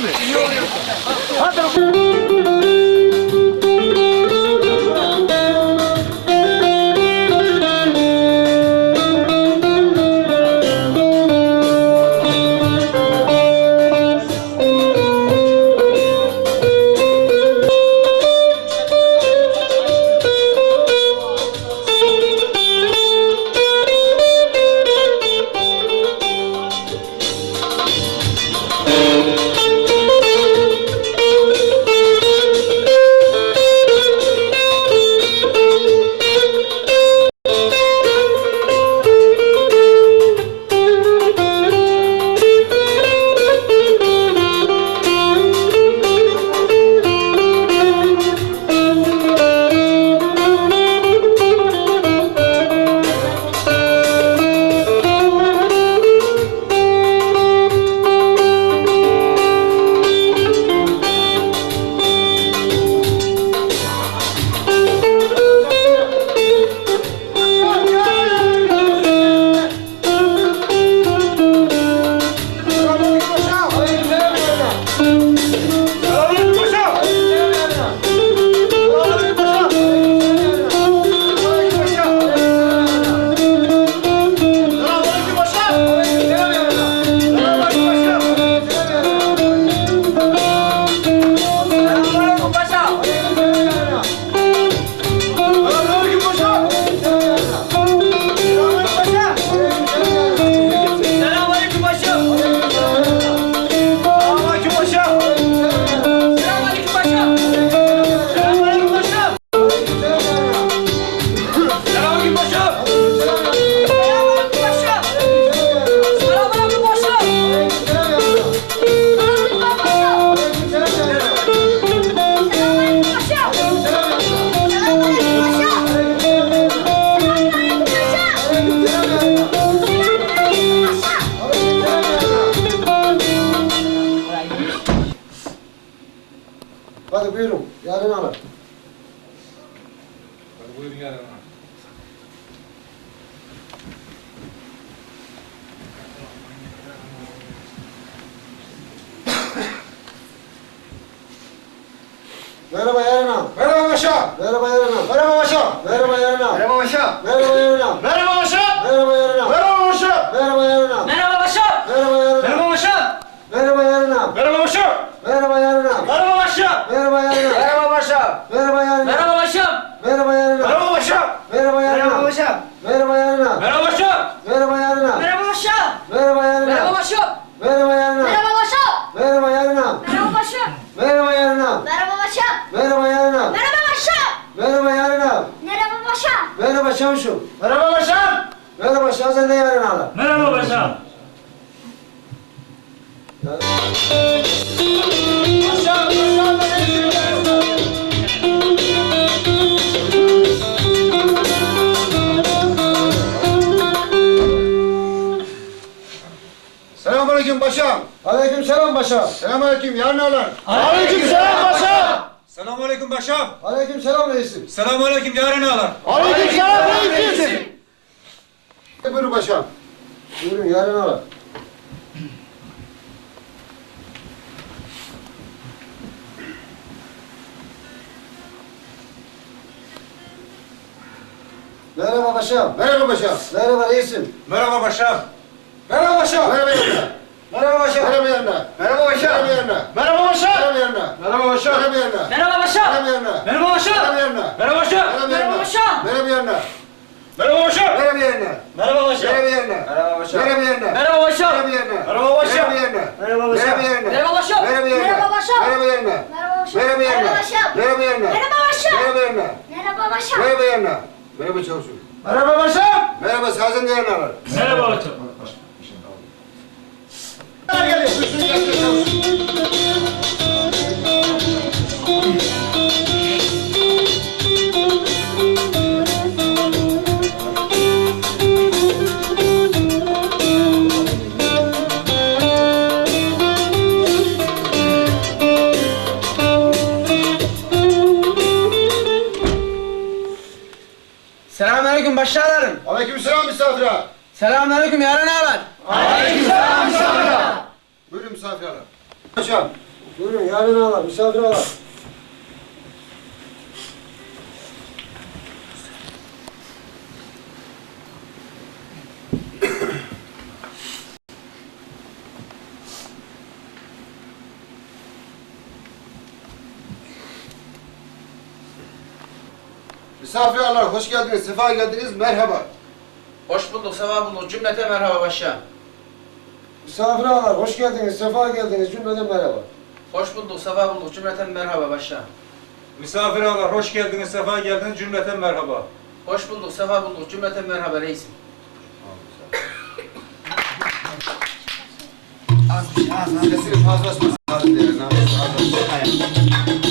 Selamünaleyküm Paşa. Merhaba yarın al. Merhaba Paşa. Merhaba yarın al. Merhaba paşam. Merhaba paşam. Merhaba iyisin. Merhaba paşam. Merhaba paşam. Merhaba yanına. Merhaba paşam. Merhaba yanına. Merhaba paşam. Merhaba yanına. Merhaba paşam. Merhaba yanına. Merhaba paşam. Merhaba yanına. Merhaba paşam. Merhaba yanına. Merhaba paşam. Merhaba yanına. Merhaba paşam. Merhaba paşam. Merhaba yanına. Merhaba paşam. Merhaba yanına. Merhaba paşam. Merhaba yanına. Merhaba paşam. Merhaba yanına. Merhaba paşam. Merhaba paşam. Merhaba paşam. Merhaba paşam. Merhaba yanına. Merhaba paşam. Merhaba yanına. Merhaba yanına. Merhaba paşam. Merhaba yanına. Merhaba paşam. Merhaba yanına. Merhaba paşam. Merhaba yanına. Merhaba paşam. Merhaba yanına. Merhaba çalışıyorum. Merhaba başım. Merhaba Sazın Değerli Ağlar. Merhaba hocam. Geliyor. Selamünaleyküm başlarım. Aleykümselam misafir ağa. Selamünaleyküm yarın ağalar. Aleykümselam misafir ağa. Buyurun misafir ağa. Paşam. Buyurun yarın ağalar misafir ağa. Misafirler hoş geldiniz, sefa geldiniz, merhaba. Hoş bulduk, sevap bulduk. Cümlete merhaba başa. Misafir ağlar, hoş geldiniz, sefa geldiniz. Cümleden merhaba. Hoş bulduk, sevap bulduk. Cümleten merhaba başa. Misafir ağalar hoş geldiniz, sefa geldiniz. Cümleten merhaba. Hoş bulduk, sevap bulduk. Cümleten merhaba reisim. Sesini fazla açmasın. Lazım değil, namus, fazla.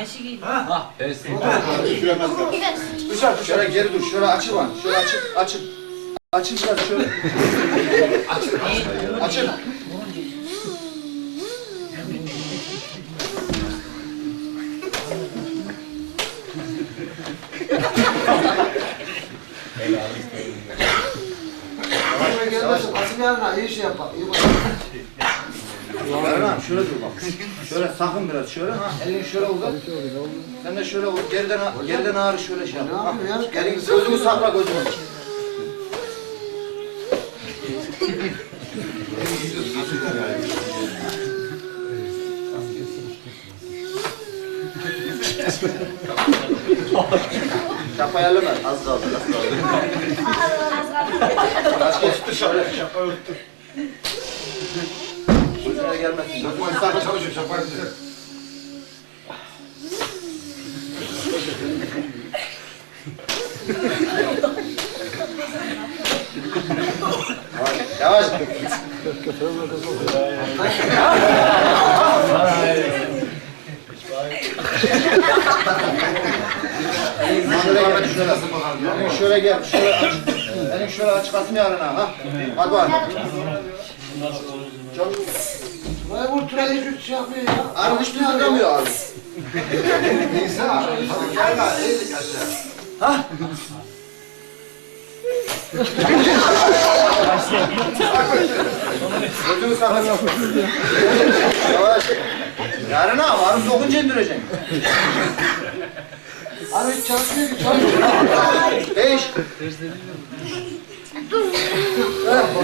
Beşi giyin. Ha, evet. Dışarı dışarı geri dur. Şöyle açı var. Şöyle açın, açın. Açın biraz şöyle. açın, açın. Açın. Helal olsun. Asıl yanına iyi şey yapar. İyi bak. Abi şöyle dur bak. Şöyle sakın biraz şöyle. Ha, elini şöyle uzat. Sen de şöyle vur. Geriden, geriden ağrı şöyle şey yap. Ha, elini gözünü sakla gözünü. Şapa yerleme. Az kaldı, az kaldı. Az geçti şöyle. Gözüne gelmesin. Gözünü sakla. Çalışıyor, şapayı Yavaş. Şöyle gel, şöyle. Elin şöyle gel, şöyle aç. Elin şöyle aç kalsın yarına ha. Hadi bakalım. Çok. Vay vur Tülay hiç şey yapmıyor ya. Abi hiç tutamıyor abi. Neyse abi. Hadi gel lan. Eğildik aşağı. Gözünü sakın. Yavaş. Yarına varım dokunca indireceksin. Abi hiç çalışmıyor ki çalışmıyor. Değiş. Yavaş.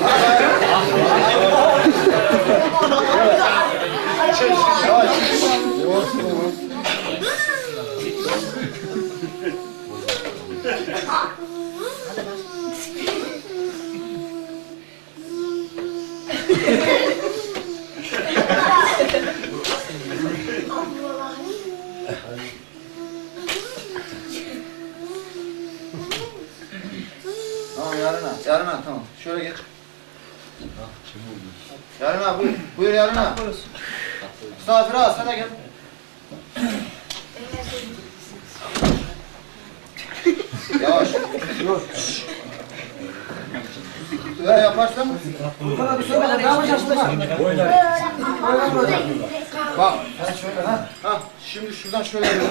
Yarına. Yarına tamam. Şöyle geç. Yarına buyur. Buyur yarına. Misafir ağa sana gel. Yavaş. Böyle yaparsan Bana bir söyle. Ne yapacaksın bak. Ha, şimdi şuradan şöyle yapalım.